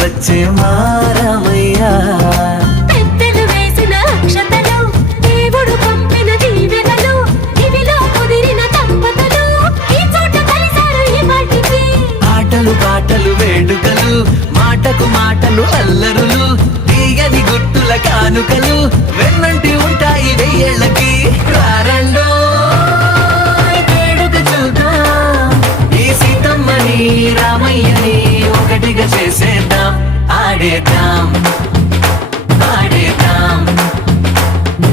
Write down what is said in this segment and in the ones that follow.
వచ్చే మారమయ్యా. పెద్దలు వేసిన అక్షతలు, దేవుడు పంపిన దీవెనలు, ఇవిలో కుదిరిన దంపతులు ఈ చోట కలిసారు ఈ పాటికి. ఆటలు పాటలు వేడుకలు, మాటకు మాటలు అల్లరులు, తీయని గుట్టుల కానుకలు వెన్నంటి ఉంటాయి వెయ్యేళ్ళకి. రారండో వేడుక చూద్దాం, ఈ సీతమ్మని రామయ్యని ఒకటిగా చేసేద్దాం. ఆడేద్దాం ఆడేద్దాం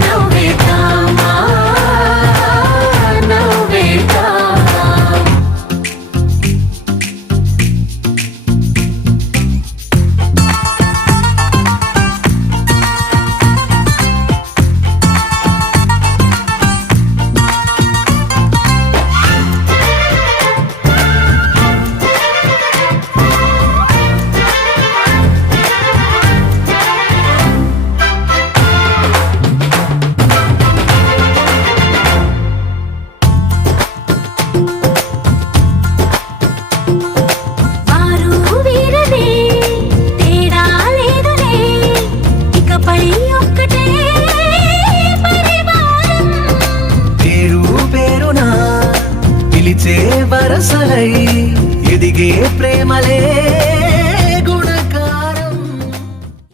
నవ్వేద్దాం నవ్వేద్దాం. వారు వీరనే తేడా లేదులే, ఇకపై ఒక్కటే పరివారం. పేరు పేరునా పిలిచే వరసలై ఎదిగే ప్రేమలే